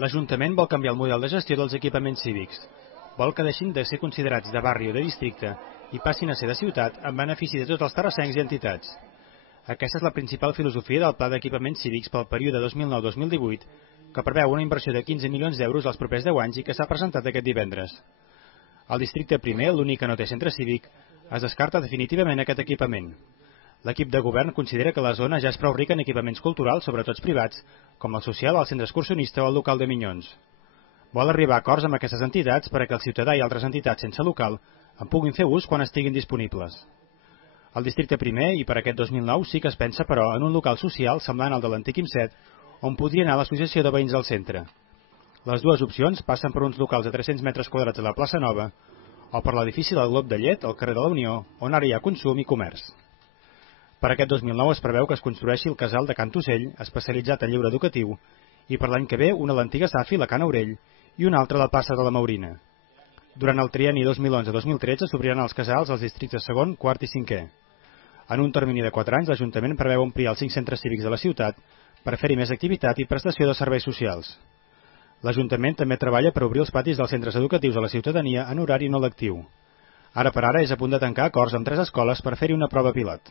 L'Ajuntament vol canviar el model de gestió dels equipaments cívics. Vol que deixin de ser considerats de barri o de districte i passin a ser de ciutat en benefici de tots els terrassencs i entitats. Aquesta és la principal filosofia del Pla d'Equipaments Cívics pel període 2009-2018, que preveu una inversió de 15 milions d'euros als propers 10 anys i que s'ha presentat aquest divendres. Al districte primer, l'únic que no té centre cívic, es descarta definitivament aquest equipament. L'equip de govern considera que la zona ja és prou rica en equipaments culturals, sobretot privats, com el social, el centre excursionista o el local de Minyons. Vol arribar a acords amb aquestes entitats perquè el ciutadà i altres entitats sense local en puguin fer ús quan estiguin disponibles. Al districte primer, i per aquest 2009, sí que es pensa, però, en un local social semblant al de l'antic IMSET, on podria anar l'associació de veïns del centre. Les dues opcions passen per uns locals de 300 metres quadrats a la plaça Nova o per l'edifici del Glob de Llet, al carrer de la Unió, on ara hi ha consum i comerç. Per aquest 2009 es preveu que es construeixi el casal de Can Tussell, especialitzat en lleure educatiu, i per l'any que ve una a l'antiga Safi, la Can Aurell, i una altra a la plaça de la Maurina. Durant el trienni 2011-2013 s'obriran els casals als districtes segon, quart i cinquè. En un termini de 4 anys, l'Ajuntament preveu ampliar els 5 centres cívics de la ciutat per fer-hi més activitat i prestació de serveis socials. L'Ajuntament també treballa per obrir els patis dels centres educatius a la ciutadania en horari no lectiu. Ara per ara és a punt de tancar acords amb 3 escoles per fer-hi una prova pilot.